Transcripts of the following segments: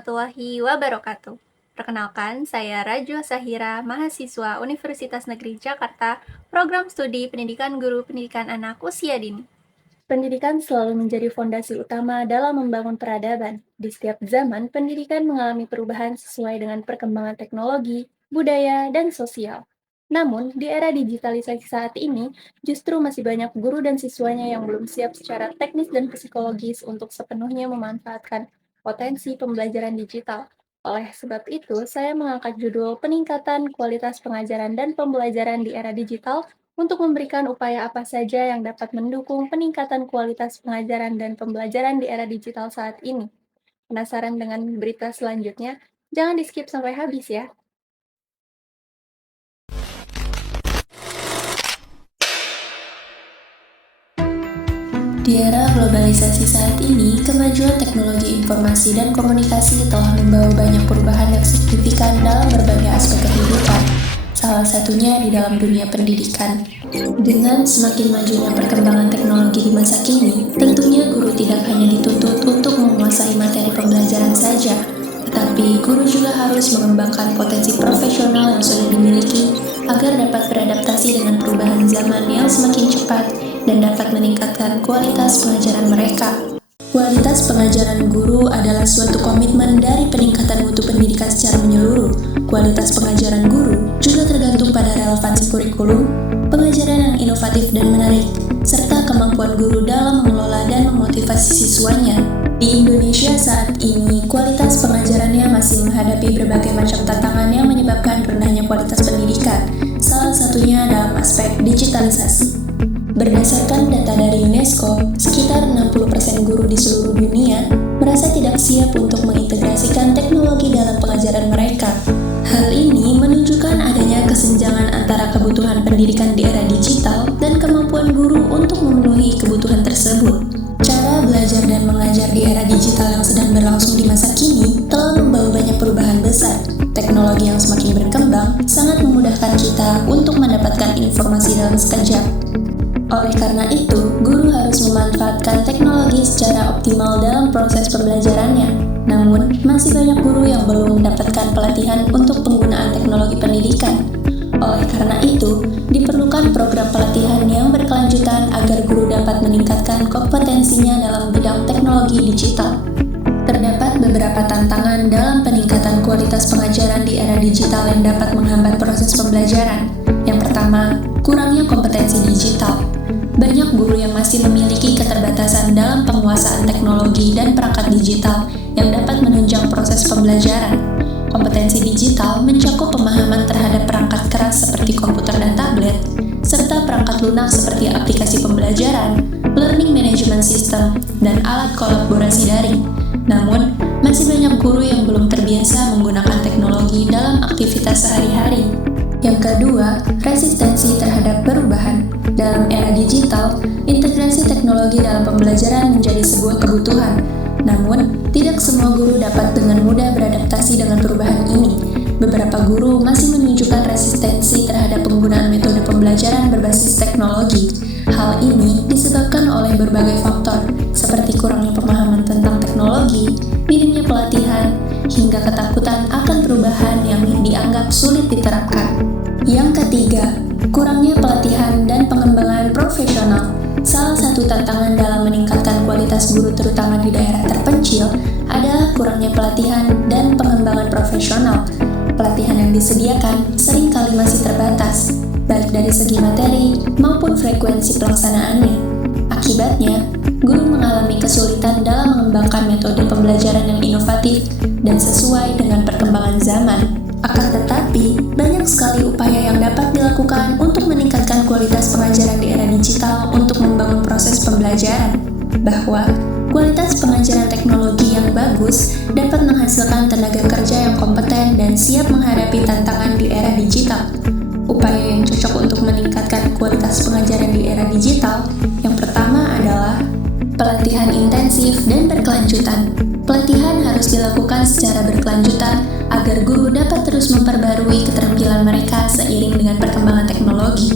warahmatullahi wabarakatuh. Perkenalkan, saya Rajwa Sahira, mahasiswa Universitas Negeri Jakarta, Program Studi Pendidikan Guru Pendidikan Anak Usia Dini. Pendidikan selalu menjadi fondasi utama dalam membangun peradaban. Di setiap zaman, pendidikan mengalami perubahan sesuai dengan perkembangan teknologi, budaya, dan sosial. Namun, di era digitalisasi saat ini, justru masih banyak guru dan siswanya yang belum siap secara teknis dan psikologis untuk sepenuhnya memanfaatkan potensi pembelajaran digital. Oleh sebab itu, saya mengangkat judul Peningkatan Kualitas Pengajaran dan Pembelajaran di Era Digital untuk memberikan upaya apa saja yang dapat mendukung peningkatan kualitas pengajaran dan pembelajaran di era digital saat ini. Penasaran dengan berita selanjutnya? Jangan di-skip sampai habis ya. Di era globalisasi saat ini, kemajuan teknologi informasi dan komunikasi telah membawa banyak perubahan yang signifikan dalam berbagai aspek kehidupan, salah satunya di dalam dunia pendidikan. Dengan semakin majunya perkembangan teknologi di masa kini, tentunya guru tidak hanya dituntut untuk menguasai materi pembelajaran saja, tetapi guru juga harus mengembangkan potensi profesional yang sudah dimiliki agar dapat beradaptasi dengan perubahan zaman yang semakin cepat dan dapat meningkatkan kualitas pengajaran mereka. Kualitas pengajaran guru adalah suatu komitmen dari peningkatan mutu pendidikan secara menyeluruh. Kualitas pengajaran guru juga tergantung pada relevansi kurikulum, pengajaran yang inovatif dan menarik, serta kemampuan guru dalam mengelola dan memotivasi siswanya. Di Indonesia saat ini, kualitas pengajarannya masih menghadapi berbagai macam tantangan yang menyebabkan rendahnya kualitas pendidikan, salah satunya dalam aspek digitalisasi. Berdasarkan data dari UNESCO, sekitar 60% guru di seluruh dunia merasa tidak siap untuk mengintegrasikan teknologi dalam pengajaran mereka. Hal ini menunjukkan adanya kesenjangan antara kebutuhan pendidikan di era digital dan kemampuan guru untuk memenuhi kebutuhan tersebut. Cara belajar dan mengajar di era digital yang sedang berlangsung di masa kini telah membawa banyak perubahan besar. Teknologi yang semakin berkembang sangat memudahkan kita untuk mendapatkan informasi dalam sekejap. Oleh karena itu, guru harus memanfaatkan teknologi secara optimal dalam proses pembelajarannya. Namun, masih banyak guru yang belum mendapatkan pelatihan untuk penggunaan teknologi pendidikan. Oleh karena itu, diperlukan program pelatihan yang berkelanjutan agar guru dapat meningkatkan kompetensinya dalam bidang teknologi digital. Terdapat beberapa tantangan dalam peningkatan kualitas pengajaran di era digital yang dapat menghambat proses pembelajaran. Yang pertama, kurangnya kompetensi digital. Banyak guru yang masih memiliki keterbatasan dalam penguasaan teknologi dan perangkat digital yang dapat menunjang proses pembelajaran. Kompetensi digital mencakup pemahaman terhadap perangkat keras seperti komputer dan tablet, serta perangkat lunak seperti aplikasi pembelajaran, learning management system, dan alat kolaborasi daring. Namun, masih banyak guru yang belum terbiasa menggunakan teknologi dalam aktivitas sehari-hari. Yang kedua, resistensi terhadap perubahan. Dalam era digital, integrasi teknologi dalam pembelajaran menjadi sebuah kebutuhan. Namun, tidak semua guru dapat dengan mudah beradaptasi dengan perubahan ini. Beberapa guru masih menunjukkan resistensi terhadap penggunaan metode pembelajaran berbasis teknologi. Hal ini disebabkan oleh berbagai faktor, seperti kurangnya pemahaman tentang teknologi, minimnya pelatihan, hingga ketakutan akan perubahan yang dianggap sulit diterapkan. Yang ketiga, kurangnya pelatihan dan pengembangan profesional. Salah satu tantangan dalam meningkatkan kualitas guru terutama di daerah terpencil adalah kurangnya pelatihan dan pengembangan profesional. Pelatihan yang disediakan seringkali masih terbatas, baik dari segi materi maupun frekuensi pelaksanaannya. Akibatnya, guru mengalami kesulitan dalam mengembangkan metode pembelajaran yang inovatif dan sesuai dengan perkembangan zaman. Akan tetapi, banyak sekali upaya yang dapat dilakukan untuk meningkatkan kualitas pengajaran di era digital untuk membangun proses pembelajaran. Bahwa kualitas pengajaran teknologi yang bagus dapat menghasilkan tenaga kerja yang kompeten dan siap menghadapi tantangan di era digital. Upaya yang cocok untuk meningkatkan kualitas pengajaran di era digital, yang pertama adalah pelatihan intensif dan berkelanjutan. Pelatihan harus dilakukan secara berkelanjutan agar guru dapat terus memperbarui keterampilan mereka seiring dengan perkembangan teknologi.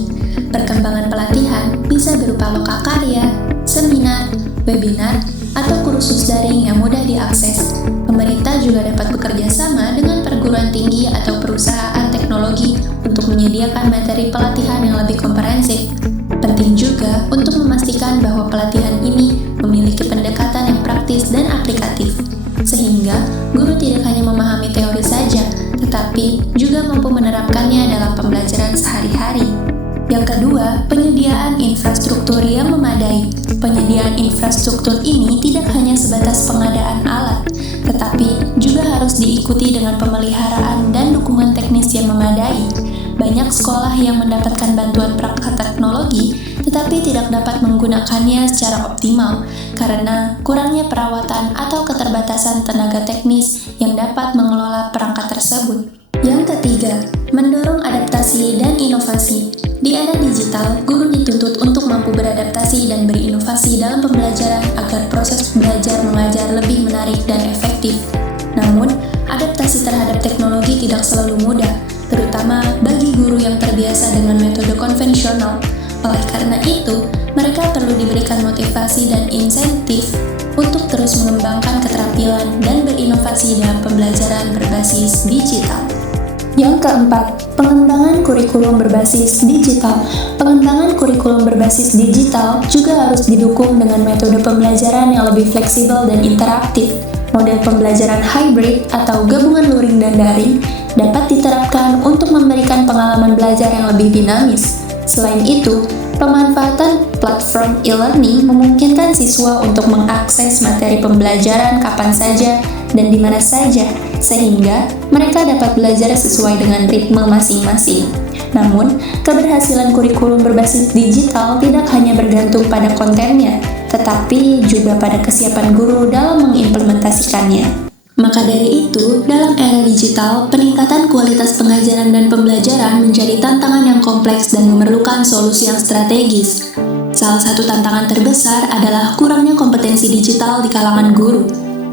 Perkembangan pelatihan bisa berupa lokakarya, seminar, webinar, atau kursus daring yang mudah diakses. Pemerintah juga dapat bekerja sama dengan perguruan tinggi atau perusahaan teknologi untuk menyediakan materi pelatihan yang lebih komprehensif. Penting juga untuk memastikan bahwa pelatihan ini memiliki pendekatan yang praktis dan aplikatif, sehingga guru tidak hanya memahami teori saja, tetapi juga mampu menerapkannya dalam pembelajaran sehari-hari. Yang kedua, penyediaan infrastruktur yang memadai. Penyediaan infrastruktur ini tidak hanya sebatas pengadaan alat, tetapi juga harus diikuti dengan pemeliharaan dan dukungan teknis yang memadai. Banyak sekolah yang mendapatkan bantuan perangkat teknologi, tetapi tidak dapat menggunakannya secara optimal karena kurangnya perawatan atau keterbatasan tenaga teknis yang dapat mengelola perangkat tersebut. Yang ketiga, mendorong adaptasi dan inovasi. Di era digital, guru dituntut untuk mampu beradaptasi dan berinovasi dalam pembelajaran agar proses belajar mengajar lebih menarik dan efektif. Namun, adaptasi terhadap teknologi tidak selalu mudah, terutama bagi guru yang terbiasa dengan metode konvensional. Oleh karena itu, mereka perlu diberikan motivasi dan insentif untuk terus mengembangkan keterampilan dan berinovasi dalam pembelajaran berbasis digital. Yang keempat, pengembangan kurikulum berbasis digital. Pengembangan kurikulum berbasis digital juga harus didukung dengan metode pembelajaran yang lebih fleksibel dan interaktif. Model pembelajaran hybrid atau gabungan luring dan daring dapat diterapkan untuk memberikan pengalaman belajar yang lebih dinamis. Selain itu, pemanfaatan platform e-learning memungkinkan siswa untuk mengakses materi pembelajaran kapan saja dan di mana saja, sehingga mereka dapat belajar sesuai dengan ritme masing-masing. Namun, keberhasilan kurikulum berbasis digital tidak hanya bergantung pada kontennya, tetapi juga pada kesiapan guru dalam mengimplementasikannya. Maka dari itu, dalam era digital, peningkatan kualitas pengajaran dan pembelajaran menjadi tantangan yang kompleks dan memerlukan solusi yang strategis. Salah satu tantangan terbesar adalah kurangnya kompetensi digital di kalangan guru.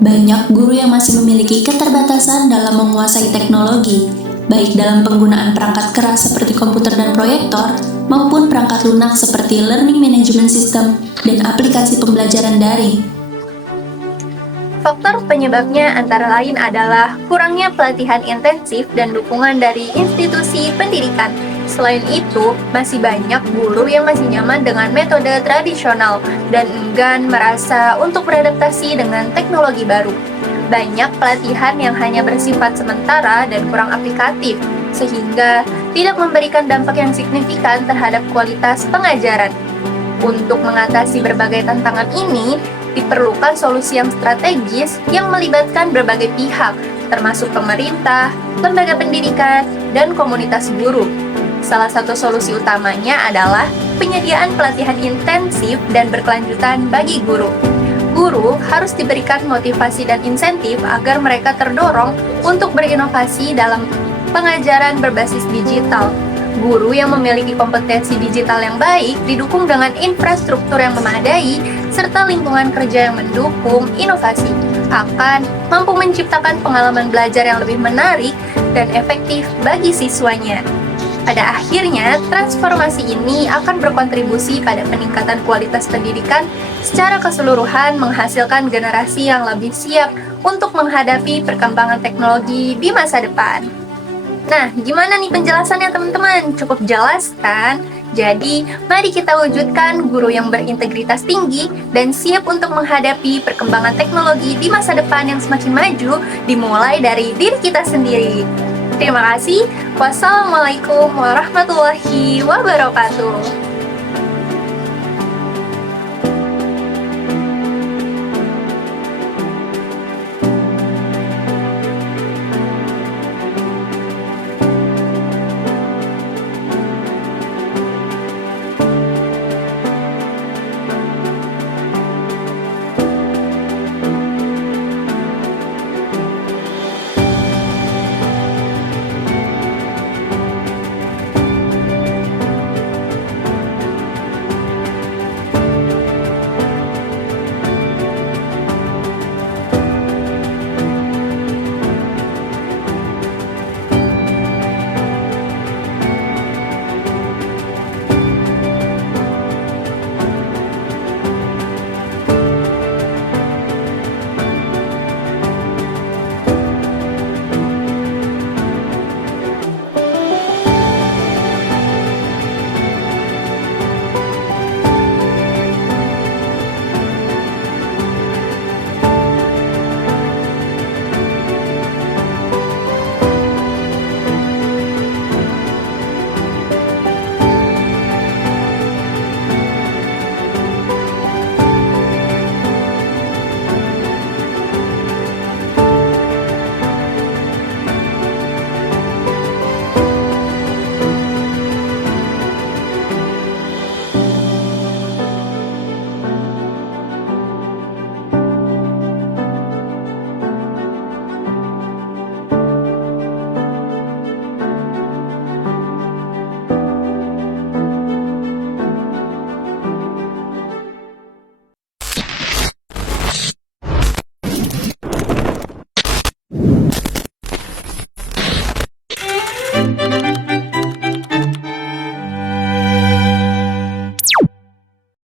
Banyak guru yang masih memiliki keterbatasan dalam menguasai teknologi, baik dalam penggunaan perangkat keras seperti komputer dan proyektor, maupun perangkat lunak seperti learning management system dan aplikasi pembelajaran daring. Faktor penyebabnya antara lain adalah kurangnya pelatihan intensif dan dukungan dari institusi pendidikan. Selain itu, masih banyak guru yang masih nyaman dengan metode tradisional dan enggan merasa untuk beradaptasi dengan teknologi baru. Banyak pelatihan yang hanya bersifat sementara dan kurang aplikatif, sehingga tidak memberikan dampak yang signifikan terhadap kualitas pengajaran. Untuk mengatasi berbagai tantangan ini, diperlukan solusi yang strategis yang melibatkan berbagai pihak, termasuk pemerintah, lembaga pendidikan, dan komunitas guru. Salah satu solusi utamanya adalah penyediaan pelatihan intensif dan berkelanjutan bagi guru. Guru harus diberikan motivasi dan insentif agar mereka terdorong untuk berinovasi dalam pengajaran berbasis digital. Guru yang memiliki kompetensi digital yang baik didukung dengan infrastruktur yang memadai serta lingkungan kerja yang mendukung inovasi akan mampu menciptakan pengalaman belajar yang lebih menarik dan efektif bagi siswanya. Pada akhirnya, transformasi ini akan berkontribusi pada peningkatan kualitas pendidikan secara keseluruhan, menghasilkan generasi yang lebih siap untuk menghadapi perkembangan teknologi di masa depan. Nah, gimana nih penjelasannya teman-teman? Cukup jelas kan? Jadi, mari kita wujudkan guru yang berintegritas tinggi dan siap untuk menghadapi perkembangan teknologi di masa depan yang semakin maju, dimulai dari diri kita sendiri. Terima kasih. Wassalamualaikum warahmatullahi wabarakatuh.